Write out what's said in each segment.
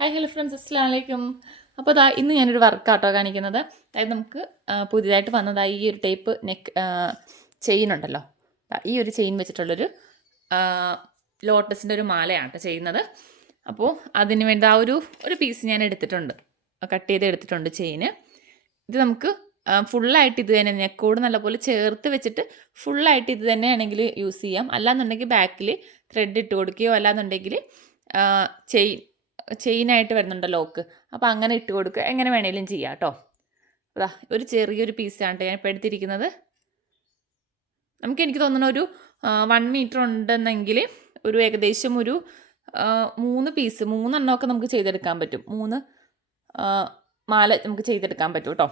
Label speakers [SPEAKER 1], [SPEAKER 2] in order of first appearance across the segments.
[SPEAKER 1] Hi hello friends അസ്സാം വലൈക്കും അപ്പോൾ അതാ ഇന്ന് ഞാനൊരു വർക്കാട്ടോ കാണിക്കുന്നത്. അതായത് നമുക്ക് പുതിയതായിട്ട് വന്നതായി ഈ ഒരു ടൈപ്പ് നെക്ക് ചെയിൻ ഉണ്ടല്ലോ. ഈ ഒരു ചെയിൻ വെച്ചിട്ടുള്ളൊരു ലോട്ടസിന്റെ ഒരു മാലയാണ് ചെയ്യുന്നത്. അപ്പോൾ അതിന് വേണ്ടി ആ ഒരു ഒരു പീസ് ഞാൻ എടുത്തിട്ടുണ്ട്. കട്ട് ചെയ്ത് എടുത്തിട്ടുണ്ട് ചെയിന് ഇത് നമുക്ക് ഫുള്ളായിട്ട് ഇത് തന്നെ നെക്കോട് നല്ലപോലെ ചേർത്ത് വെച്ചിട്ട് ഫുള്ളായിട്ട് ഇത് തന്നെയാണെങ്കിൽ യൂസ് ചെയ്യാം. അല്ലാന്നുണ്ടെങ്കിൽ ബാക്കിൽ ത്രെഡ് ഇട്ട് കൊടുക്കുകയോ അല്ലാന്നുണ്ടെങ്കിൽ ചെയിൻ ചെയിനായിട്ട് വരുന്നുണ്ട് ലോക്ക്. അപ്പോൾ അങ്ങനെ ഇട്ട് കൊടുക്കുക. എങ്ങനെ വേണേലും ചെയ്യാം കേട്ടോ. അതാ ഒരു ചെറിയൊരു പീസാണ് ഞാൻ ഇപ്പോൾ എടുത്തിരിക്കുന്നത്. നമുക്ക് എനിക്ക് തോന്നുന്ന ഒരു വൺ മീറ്റർ ഉണ്ടെന്നെങ്കിൽ ഒരു ഏകദേശം ഒരു മൂന്ന് പീസ് മൂന്നെണ്ണമൊക്കെ നമുക്ക് ചെയ്തെടുക്കാൻ പറ്റും. മൂന്ന് മാല നമുക്ക് ചെയ്തെടുക്കാൻ പറ്റും കേട്ടോ.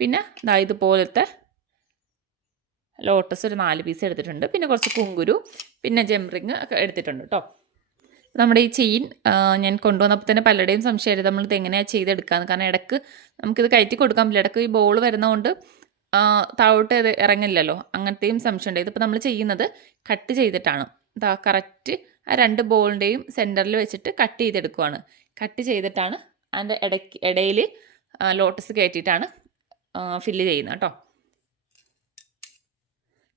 [SPEAKER 1] പിന്നെ ദാ ഇതുപോലത്തെ ലോട്ടസ് ഒരു നാല് പീസ് എടുത്തിട്ടുണ്ട്. പിന്നെ കുറച്ച് കുങ്കുരു പിന്നെ ജംറിങ് ഒക്കെ എടുത്തിട്ടുണ്ട് കേട്ടോ നമ്മുടെ ഈ ചെയിൻ ഞാൻ കൊണ്ടുവന്നപ്പോൾ തന്നെ പലരുടെയും സംശയമായിരുന്നു നമ്മളിത് എങ്ങനെയാണ് ചെയ്തെടുക്കാന്ന്. കാരണം ഇടയ്ക്ക് നമുക്കിത് കയറ്റി കൊടുക്കാൻ പറ്റില്ല. ഇടയ്ക്ക് ഈ ബോൾ വരുന്നതുകൊണ്ട് താഴോട്ട് ഇത് ഇറങ്ങില്ലല്ലോ. അങ്ങനത്തെയും സംശയമുണ്ട്. ഇതിപ്പോൾ നമ്മൾ ചെയ്യുന്നത് കട്ട് ചെയ്തിട്ടാണ്. ഇതാ കറക്റ്റ് ആ രണ്ട് ബോളിന്റെയും സെന്ററിൽ വെച്ചിട്ട് കട്ട് ചെയ്തെടുക്കുവാണ്. കട്ട് ചെയ്തിട്ടാണ് അതിന്റെ ഇടയ്ക്ക് ഇടയിൽ ലോട്ടസ് കയറ്റിയിട്ടാണ് ഫില്ല് ചെയ്യുന്നത് കേട്ടോ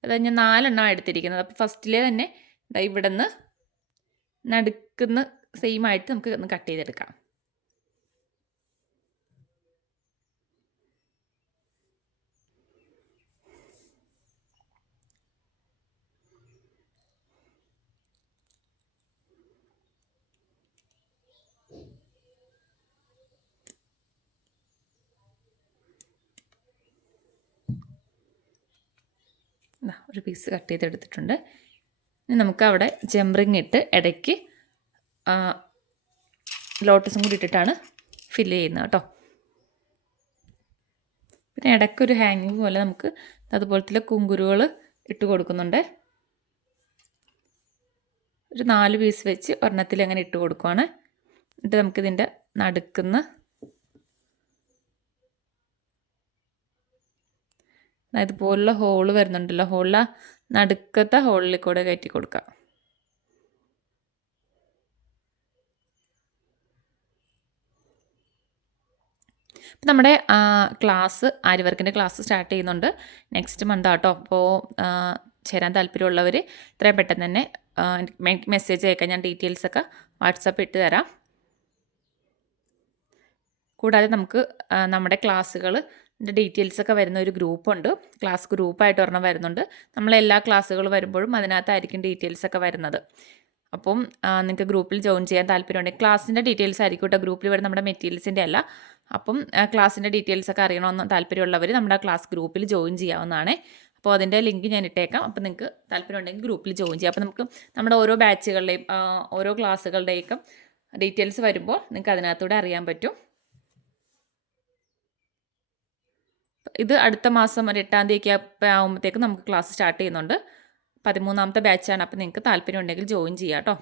[SPEAKER 1] അത് ഞാൻ നാലെണ്ണമാണ് എടുത്തിരിക്കുന്നത്. അപ്പോൾ ഫസ്റ്റിലെ തന്നെ ഇവിടെ നിന്ന് നടുക്കുന്ന സെയിം ആയിട്ട് നമുക്ക് ഒന്ന് കട്ട് ചെയ്തെടുക്കാം. ഒരു പീസ് കട്ട് ചെയ്തെടുത്തിട്ടുണ്ട്. ഇനി നമുക്ക് അവിടെ ജംറിങ് ഇട്ട് ഇടയ്ക്ക് ലോട്ടസും കൂടി ഇട്ടിട്ടാണ് ഫില്ല് ചെയ്യുന്നത് കേട്ടോ. പിന്നെ ഇടയ്ക്കൊരു ഹാങ്ങിങ് പോലെ നമുക്ക് അതുപോലത്തെ കുങ്കുരുകൾ ഇട്ട് കൊടുക്കുന്നുണ്ട്. ഒരു നാല് പീസ് വെച്ച് ഒരെണ്ണത്തിൽ അങ്ങനെ ഇട്ട് കൊടുക്കുവാണ്. എന്നിട്ട് നമുക്കിതിന്റെ നടുക്കുന്ന ഇതുപോലുള്ള ഹോൾ വരുന്നുണ്ടല്ലോ ഹോളിൽ നടുക്കത്തെ ഹോളിൽ കൂടെ കയറ്റി കൊടുക്കുക. അപ്പം നമ്മുടെ ക്ലാസ് ആര്യവർക്കിന്റെ ക്ലാസ് സ്റ്റാർട്ട് ചെയ്യുന്നുണ്ട്. നെക്സ്റ്റ് മന്ത് ആട്ടോ. അപ്പോൾ ചേരാൻ താല്പര്യമുള്ളവർ ഇത്രയും പെട്ടെന്ന് തന്നെ മെസ്സേജ് അയക്കാം. ഞാൻ ഡീറ്റെയിൽസൊക്കെ വാട്സപ്പ് ഇട്ട് തരാം. കൂടാതെ നമുക്ക് നമ്മുടെ ക്ലാസ്സുകൾ ഡീറ്റെയിൽസ് ഒക്കെ വരുന്ന ഒരു ഗ്രൂപ്പുണ്ട് ക്ലാസ് ഗ്രൂപ്പായിട്ട് ഒരെണ്ണം വരുന്നുണ്ട്. നമ്മൾ എല്ലാ ക്ലാസ്സുകൾ വരുമ്പോഴും അതിനകത്തായിരിക്കും ഡീറ്റെയിൽസ് ഒക്കെ വരുന്നത്. അപ്പം നിങ്ങൾക്ക് ഗ്രൂപ്പിൽ ജോയിൻ ചെയ്യാൻ താല്പര്യമുണ്ടെങ്കിൽ ക്ലാസ്സിന്റെ ഡീറ്റെയിൽസ് ആയിരിക്കും കേട്ടോ ഗ്രൂപ്പിൽ വരുന്ന നമ്മുടെ മെറ്റീരിയൽസിന്റെ അല്ല. അപ്പം ക്ലാസ്സിന്റെ ഡീറ്റെയിൽസ് ഒക്കെ അറിയണമെന്ന് താല്പര്യമുള്ളവർ നമ്മുടെ ക്ലാസ് ഗ്രൂപ്പിൽ ജോയിൻ ചെയ്യാവുന്നതാണ്. അപ്പോൾ അതിന്റെ ലിങ്ക് ഞാൻ ഇട്ടേക്കാം. അപ്പോൾ നിങ്ങൾക്ക് താല്പര്യമുണ്ടെങ്കിൽ ഗ്രൂപ്പിൽ ജോയിൻ ചെയ്യാം. അപ്പോൾ നമുക്ക് നമ്മുടെ ഓരോ ബാച്ചുകളുടെയും ഓരോ ക്ലാസ്സുകളുടെയൊക്കെ ഡീറ്റെയിൽസ് വരുമ്പോൾ നിങ്ങൾക്ക് അതിനകത്തൂടെ അറിയാൻ പറ്റും. ഇത് അടുത്ത മാസം ഒരു എട്ടാം തീയതി ഒക്കെ ആകുമ്പോഴത്തേക്കും നമുക്ക് ക്ലാസ് സ്റ്റാർട്ട് ചെയ്യുന്നുണ്ട്. പതിമൂന്നാമത്തെ ബാച്ചാണ് അപ്പോൾ നിങ്ങൾക്ക് താല്പര്യം ഉണ്ടെങ്കിൽ ജോയിൻ ചെയ്യാം കേട്ടോ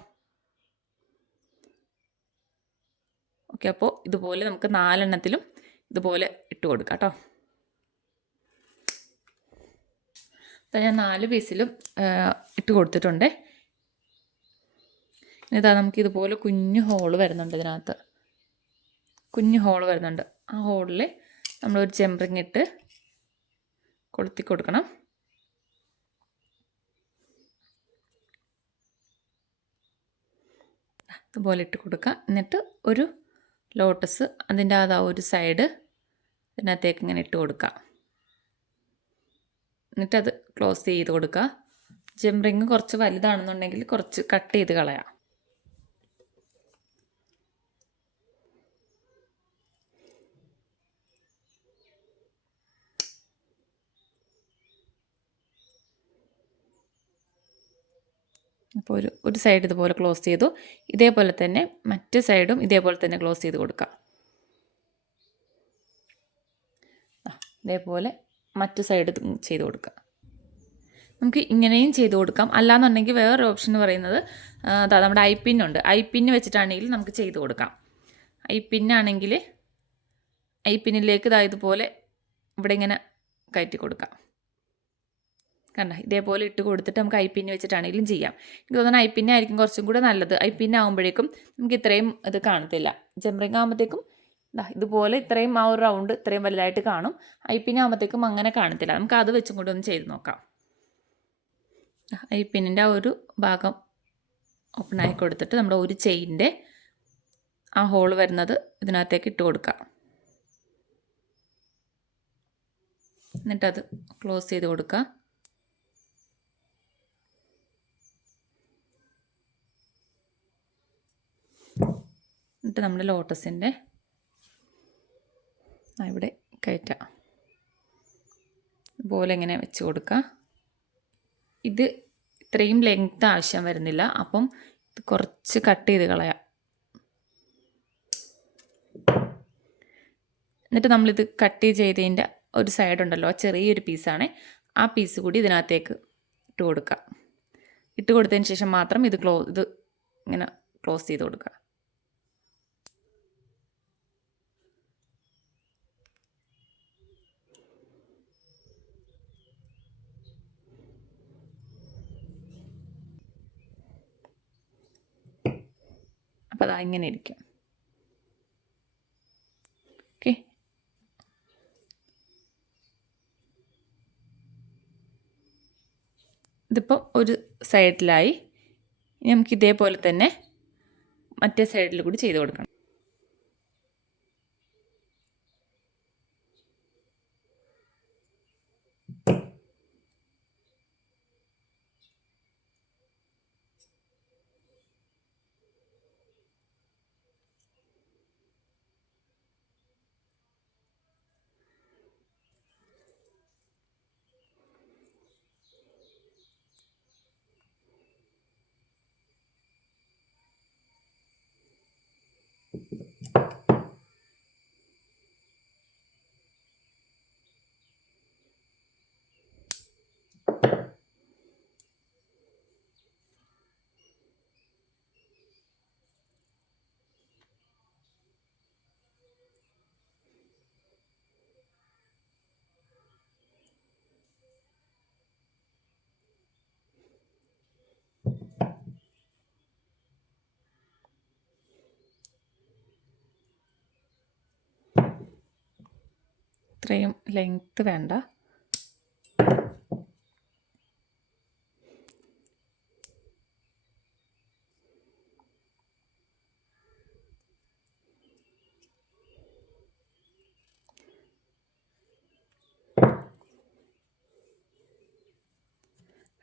[SPEAKER 1] ഓക്കെ അപ്പോൾ ഇതുപോലെ നമുക്ക് നാലെണ്ണത്തിലും ഇതുപോലെ ഇട്ട് കൊടുക്കാം കേട്ടോ അപ്പം ഞാൻ നാല് പീസിലും ഇട്ട് കൊടുത്തിട്ടുണ്ട്. ഇതാ നമുക്ക് ഇതുപോലെ കുഞ്ഞു ഹോൾ വരുന്നുണ്ട് ഇതിനകത്ത്. കുഞ്ഞു ഹോൾ വരുന്നുണ്ട്. ആ ഹോളിൽ നമ്മളൊരു ചെമ്പറിങ് ഇട്ട് കൊളുത്തി കൊടുക്കണം. ഇതുപോലെ ഇട്ട് കൊടുക്കുക. എന്നിട്ട് ഒരു ലോട്ടസ് അതിന്റെ അത് ആ ഒരു സൈഡ് ഇതിനകത്തേക്ക് ഇങ്ങനെ ഇട്ട് കൊടുക്കുക. എന്നിട്ടത് ക്ലോസ് ചെയ്ത് കൊടുക്കുക. ജംറിങ് കുറച്ച് വലുതാണെന്നുണ്ടെങ്കിൽ കുറച്ച് കട്ട് ചെയ്ത് കളയാം. അപ്പോൾ ഒരു ഒരു സൈഡ് ഇതുപോലെ ക്ലോസ് ചെയ്തു. ഇതേപോലെ തന്നെ മറ്റ് സൈഡും ഇതേപോലെ തന്നെ ക്ലോസ് ചെയ്ത് കൊടുക്കാം. ഇതേപോലെ മറ്റു സൈഡ് ചെയ്ത് കൊടുക്കുക നമുക്ക് ഇങ്ങനെയും ചെയ്ത് കൊടുക്കാം. അല്ലാന്നുണ്ടെങ്കിൽ വേറൊരു ഓപ്ഷൻ എന്ന് പറയുന്നത് അതാ നമ്മുടെ ഐ പിന്നുണ്ട് ഐ പിന്ന് വെച്ചിട്ടാണെങ്കിൽ നമുക്ക് ചെയ്ത് കൊടുക്കാം. ഐ പിന്നാണെങ്കിൽ ഐ പിന്നിലേക്ക് ഇതായതുപോലെ ഇവിടെ ഇങ്ങനെ കയറ്റി കൊടുക്കാം. കണ്ട? ഇതേപോലെ ഇട്ട് കൊടുത്തിട്ട് നമുക്ക് ഐ പിന്ന് വെച്ചിട്ടാണെങ്കിലും ചെയ്യാം. എനിക്ക് തോന്നുന്നു ഐ പിന്നെ ആയിരിക്കും കുറച്ചും കൂടെ നല്ലത്. ഐ പിന്നെ ആകുമ്പോഴേക്കും നമുക്ക് ഇത്രയും ഇത് കാണത്തില്ല. ജംറിങ് ആകുമ്പോഴത്തേക്കും ഇതുപോലെ ഇത്രയും ആ ഒരു റൗണ്ട് ഇത്രയും വലുതായിട്ട് കാണും. ഐ പിന്നെ ആകുമ്പോഴത്തേക്കും അങ്ങനെ കാണത്തില്ല. നമുക്ക് അത് വെച്ചും കൂടെ ഒന്ന് ചെയ്ത് നോക്കാം. ഐ പിന്നിന്റെ ആ ഒരു ഭാഗം ഓപ്പൺ ആക്കി കൊടുത്തിട്ട് നമ്മുടെ ഒരു ചെയിന്റെ ആ ഹോൾ വരുന്നത് ഇതിനകത്തേക്ക് ഇട്ട് കൊടുക്കാം. എന്നിട്ടത് ക്ലോസ് ചെയ്ത് കൊടുക്കുക എന്നിട്ട് നമ്മുടെ ലോട്ടസിന്റെ ഇവിടെ കയറ്റാം. ഇതുപോലെ ഇങ്ങനെ വെച്ച് കൊടുക്കുക ഇത് ഇത്രയും ലെങ്ത് ആവശ്യം വരുന്നില്ല. അപ്പം ഇത് കുറച്ച് കട്ട് ചെയ്ത് കളയാം. എന്നിട്ട് നമ്മളിത് കട്ട് ചെയ്തതിന്റെ ഒരു സൈഡ് ഉണ്ടല്ലോ ചെറിയൊരു പീസാണ് ആ പീസ് കൂടി ഇതിനകത്തേക്ക് ഇട്ട് കൊടുക്കുക ഇട്ട് കൊടുത്തതിന് ശേഷം മാത്രം ഇത് ക്ലോ ഇത് ഇങ്ങനെ ക്ലോസ് ചെയ്ത് കൊടുക്കുക ഇങ്ങനെ ഇരിക്കും. ഓക്കെ ഇതിപ്പോൾ ഒരു സൈഡിലായി നമുക്ക് ഇതേപോലെ തന്നെ മറ്റേ സൈഡിൽ കൂടി ചെയ്ത് കൊടുക്കണം. ഇത്രയും ലെങ്ത്ത് വേണ്ട.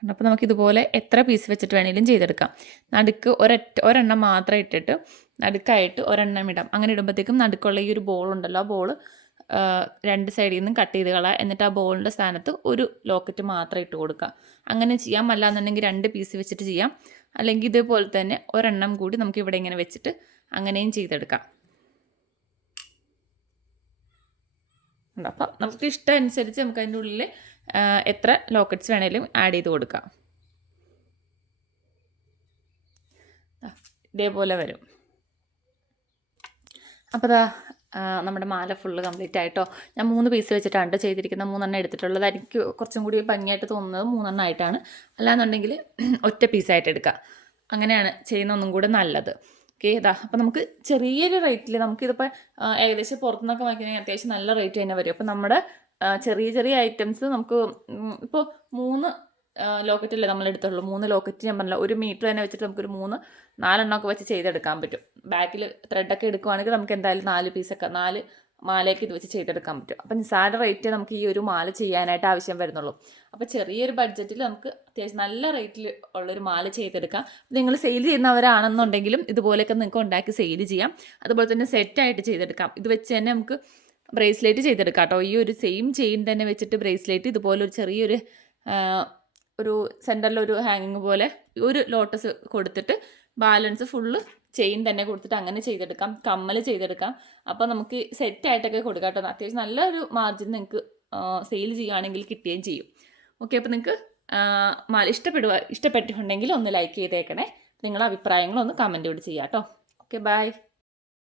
[SPEAKER 1] അപ്പോൾ നമുക്ക് ഇതുപോലെ എത്ര പീസ് വെച്ചിട്ട് വേണമെങ്കിലും ചെയ്തെടുക്കാം. നടുക്ക് ഒരൊറ്റ ഒരെണ്ണം മാത്രം ഇട്ടിട്ട് നടുക്കായിട്ട് ഒരെണ്ണം ഇടാം. അങ്ങനെ ഇടുമ്പോഴത്തേക്കും നടുക്കുള്ള ഈ ഒരു ബോൾ ഉണ്ടല്ലോ ആ ബോൾ രണ്ട് സൈഡിൽ നിന്നും കട്ട് ചെയ്ത് കളയുക എന്നിട്ട് ആ ബോളിന്റെ സ്ഥാനത്ത് ഒരു ലോക്കറ്റ് മാത്രം ഇട്ട് കൊടുക്കുക അങ്ങനെ ചെയ്യാം. അല്ലാന്നുണ്ടെങ്കിൽ രണ്ട് പീസ് വെച്ചിട്ട് ചെയ്യാം. അല്ലെങ്കിൽ ഇതേപോലെ തന്നെ ഒരെണ്ണം കൂടി നമുക്ക് ഇവിടെ ഇങ്ങനെ വെച്ചിട്ട് അങ്ങനെയും ചെയ്തെടുക്കാം. അപ്പം നമുക്ക് ഇഷ്ടം അനുസരിച്ച് നമുക്ക് അതിന്റെ ഉള്ളിൽ എത്ര ലോക്കറ്റ്സ് വേണേലും ആഡ് ചെയ്ത് കൊടുക്കാം. ഇതേപോലെ വരും. അപ്പോൾ നമ്മുടെ മാല ഫുള്ള് കംപ്ലീറ്റ് ആയിട്ടോ? ഞാൻ മൂന്ന് പീസ് വെച്ചിട്ടാണ് ചെയ്തിരിക്കുന്നത്. മൂന്നെണ്ണം എടുത്തിട്ടുള്ളത്. എനിക്ക് കുറച്ചും കൂടി ഭംഗിയായിട്ട് തോന്നുന്നത് മൂന്നെണ്ണം ആയിട്ടാണ്. അല്ലാന്നുണ്ടെങ്കിൽ ഒറ്റ പീസായിട്ട് എടുക്കുക അങ്ങനെയാണ് ചെയ്യുന്ന ഒന്നും കൂടെ നല്ലത്. ഓക്കെ ഇതാ അപ്പം നമുക്ക് ചെറിയൊരു റേറ്റിൽ നമുക്കിതിപ്പോൾ ഏകദേശം പുറത്തുനിന്നൊക്കെ വാങ്ങിക്കണമെങ്കിൽ അത്യാവശ്യം നല്ല റേറ്റ് തന്നെ വരും. അപ്പം നമ്മുടെ ചെറിയ ചെറിയ ഐറ്റംസ് നമുക്ക് ഇപ്പോൾ മൂന്ന് ലോക്കറ്റല്ലേ നമ്മൾ എടുത്തുള്ളൂ മൂന്ന് ലോക്കറ്റ് ഞാൻ പറഞ്ഞില്ല ഒരു മീറ്റർ തന്നെ വെച്ചിട്ട് നമുക്കൊരു മൂന്ന് നാലെണ്ണമൊക്കെ വെച്ച് ചെയ്തെടുക്കാൻ പറ്റും. ബാക്കിൽ ത്രെഡൊക്കെ എടുക്കുവാണെങ്കിൽ നമുക്ക് എന്തായാലും നാല് പീസൊക്കെ നാല് മാലയൊക്കെ ഇത് വെച്ച് ചെയ്തെടുക്കാൻ പറ്റും. അപ്പം നിസ്സാര റേറ്റ് നമുക്ക് ഈ ഒരു മാല ചെയ്യാനായിട്ട് ആവശ്യം വരുന്നുള്ളൂ. അപ്പോൾ ചെറിയൊരു ബഡ്ജറ്റിൽ നമുക്ക് അത്യാവശ്യം നല്ല റേറ്റിൽ ഉള്ളൊരു മാല ചെയ്തെടുക്കാം. നിങ്ങൾ സെയിൽ ചെയ്യുന്നവരാണെന്നുണ്ടെങ്കിലും ഇതുപോലെയൊക്കെ നിങ്ങൾക്ക് ഉണ്ടാക്കി സെയിൽ ചെയ്യാം. അതുപോലെ തന്നെ സെറ്റായിട്ട് ചെയ്തെടുക്കാം. ഇത് വെച്ച് തന്നെ നമുക്ക് ബ്രേസ്ലെറ്റ് ചെയ്തെടുക്കാം കേട്ടോ. ഈ ഒരു സെയിം ചെയിൻ തന്നെ വെച്ചിട്ട് ബ്രേസ്ലെറ്റ് ഇതുപോലൊരു ചെറിയൊരു ഒരു സെന്ററിൽ ഒരു ഹാങ്ങിങ് പോലെ ഒരു ലോട്ടസ് കൊടുത്തിട്ട് ബാലൻസ് ഫുള്ള് ചെയിൻ തന്നെ കൊടുത്തിട്ട് അങ്ങനെ ചെയ്തെടുക്കാം. കമ്മൽ ചെയ്തെടുക്കാം. അപ്പോൾ നമുക്ക് സെറ്റായിട്ടൊക്കെ കൊടുക്കാം കേട്ടോ. അത്യാവശ്യം നല്ലൊരു മാർജിൻ നിങ്ങൾക്ക് സെയിൽ ചെയ്യുകയാണെങ്കിൽ കിട്ടുകയും ചെയ്യും. ഓക്കെ അപ്പോൾ നിങ്ങൾക്ക് മാല ഇഷ്ടപ്പെടുക ഇഷ്ടപ്പെട്ടിട്ടുണ്ടെങ്കിൽ ഒന്ന് ലൈക്ക് ചെയ്തേക്കണേ. നിങ്ങളുടെ അഭിപ്രായങ്ങളൊന്ന് കമന്റ് കൂടി ചെയ്യാം കേട്ടോ. Okay bye